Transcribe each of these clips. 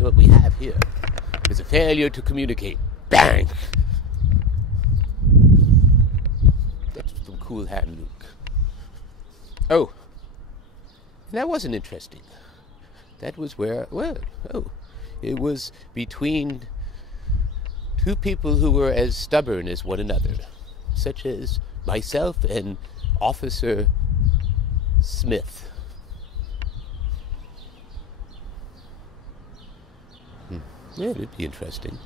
So what we have here is a failure to communicate. Bang! That's from Cool Hand Luke. Oh, and that wasn't interesting. That was where, it was between two people who were as stubborn as one another, such as myself and Officer Smith. Yeah, it'd be interesting.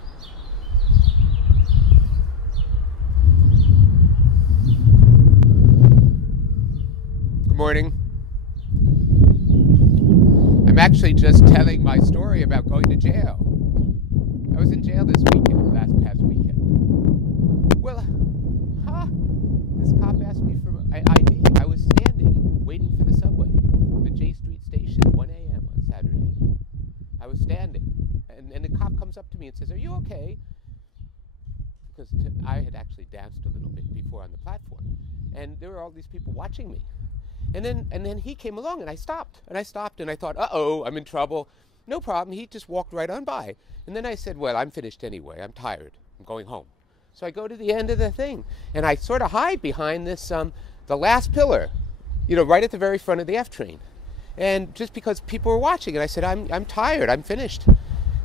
Good morning. I'm actually just telling my story about going to jail. I was in jail this past weekend. Well, this cop asked me for my ID. I was standing, waiting for the subway, the J Street station, 1 a.m. on Saturday. I was standing, and the cop comes up to me and says, "Are you okay?" Because I had actually danced a little bit before on the platform, and there were all these people watching me. And then he came along, and I stopped, and I thought, uh-oh, I'm in trouble. No problem. He just walked right on by. And then I said, well, I'm finished anyway. I'm tired. I'm going home. So I go to the end of the thing, and I sort of hide behind this, the last pillar, right at the very front of the F train. And just because people were watching, and I said, I'm tired. I'm finished.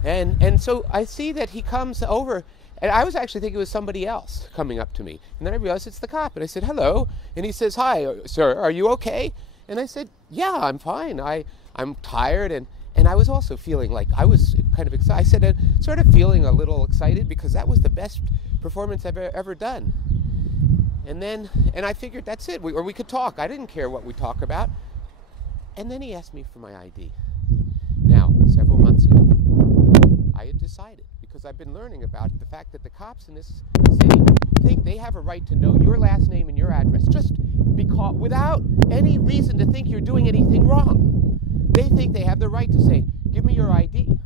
And so I see that he comes over, and I was actually thinking it was somebody else coming up to me. And then I realized it's the cop. And I said, hello. And he says, hi, sir, are you okay? And I said, yeah, I'm fine. I'm tired. And I was also feeling like I was kind of excited. I said, sort of feeling a little excited because that was the best performance I've ever done. And I figured that's it. We could talk. I didn't care what we talk about. And then he asked me for my ID. Now, several months ago, I had decided, because I've been learning about the fact that the cops in this city think they have a right to know your last name and your address just because, without any reason to think you're doing anything wrong. They think they have the right to say, give me your ID.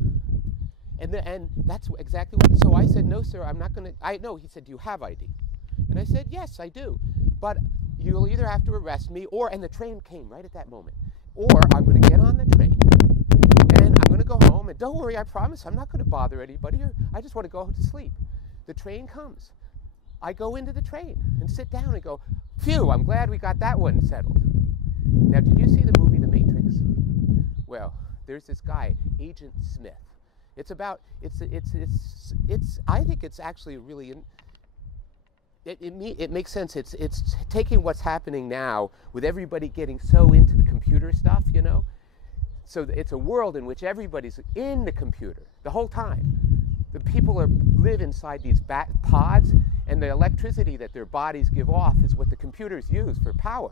And that's exactly what, so I said, no, sir, I'm not going to, no, he said, do you have ID? And I said, yes, I do. But you'll either have to arrest me and the train came right at that moment, or I'm going to get on the train and I'm going to go home, and don't worry, I promise I'm not going to bother anybody. I just want to go home to sleep. The train comes. I go into the train and sit down and go, phew, I'm glad we got that one settled. Now, did you see the movie The Matrix? Well, there's this guy, Agent Smith. It's I think it's actually really, it makes sense. It's taking what's happening now with everybody getting so into the computer stuff, So it's a world in which everybody's in the computer the whole time. The people live inside these pods, and the electricity that their bodies give off is what the computers use for power.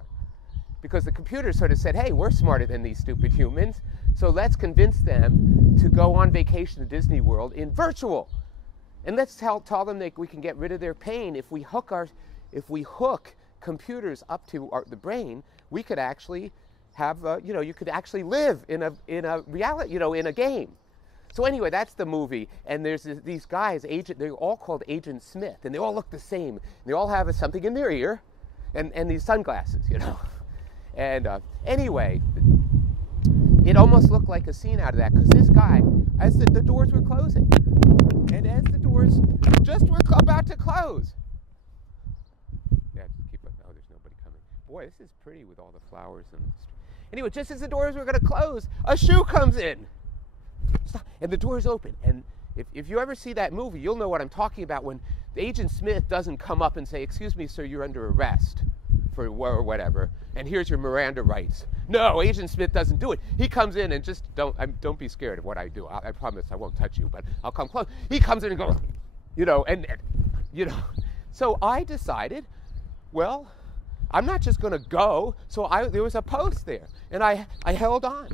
Because the computers sort of said, hey, we're smarter than these stupid humans, so let's convince them to go on vacation to Disney World in virtual. And let's tell them that we can get rid of their pain. If we hook computers up to the brain, we could actually have, you could actually live in a reality, in a game. So anyway, that's the movie, and there's these guys, they're all called Agent Smith, and they all look the same. They all have something in their ear, and these sunglasses, And anyway, it almost looked like a scene out of that, because this guy, as the doors were closing, and as the doors just were about to close. Yeah, just keep it. Oh, there's nobody coming. Boy, this is pretty with all the flowers and. Anyway, just as the doors were going to close, a shoe comes in. Stop. And the doors open. And if you ever see that movie, you'll know what I'm talking about when Agent Smith doesn't come up and say, excuse me, sir, you're under arrest for whatever, and here's your Miranda rights. No, Agent Smith doesn't do it. He comes in and just don't be scared of what I do. I promise I won't touch you, but I'll come close. He comes in and goes, So I decided, well, I'm not just going to go. So there was a post there, and I held on.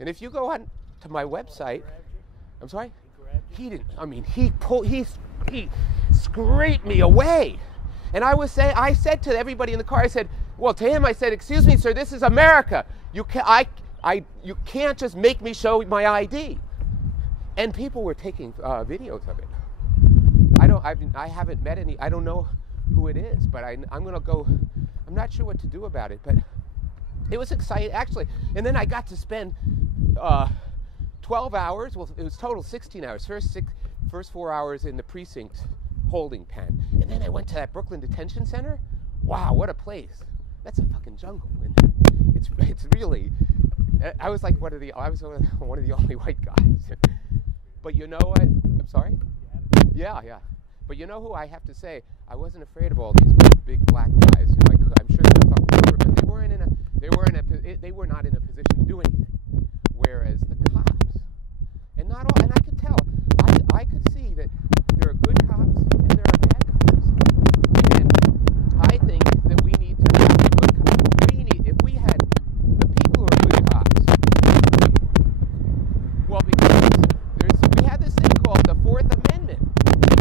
And if you go on to my website, I'm sorry? He didn't. I mean, he scraped me away. And I said to everybody in the car, I said, well, to him, I said, excuse me, sir, this is America. You can't just make me show my ID. And people were taking videos of it. I haven't met any, I don't know who it is, but I'm going to go, I'm not sure what to do about it, but it was exciting, actually. And then I got to spend 12 hours. Well, it was total 16 hours. First 4 hours in the precinct holding pen. And then I went to that Brooklyn Detention Center. Wow, what a place. That's a fucking jungle in there. It's really, I was like one of the only white guys. But you know what? I'm sorry? Yeah. But you know who I have to say? I wasn't afraid of all these big black guys who I'm sure they fucked me over, but they were not in a position to do anything. Whereas the cops, and I could tell, I could see that there are good cops and there are bad cops. And I think that we need to have the good cops. If we had the people who are good cops, well, because we have this thing called the Fourth Amendment,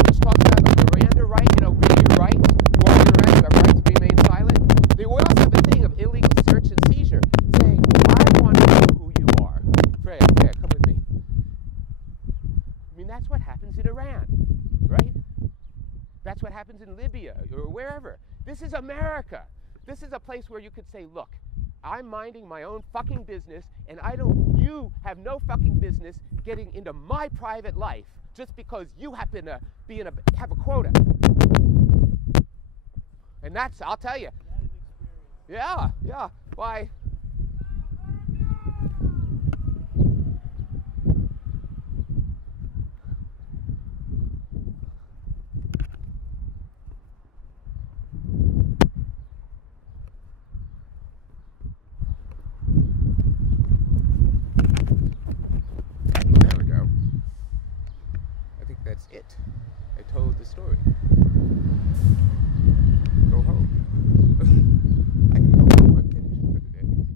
which talks about the Miranda right, read your rights, warn your rights, you have a right to remain silent. We also have the thing of illegal search and seizure, saying, I want to know who you are. Freya, come with me. I mean, that's what happens in Iran, right? That's what happens in Libya or wherever. This is America. This is a place where you could say, look, I'm minding my own fucking business, and you have no fucking business getting into my private life just because you happen to have a quota. And I'll tell you. Yeah. Why?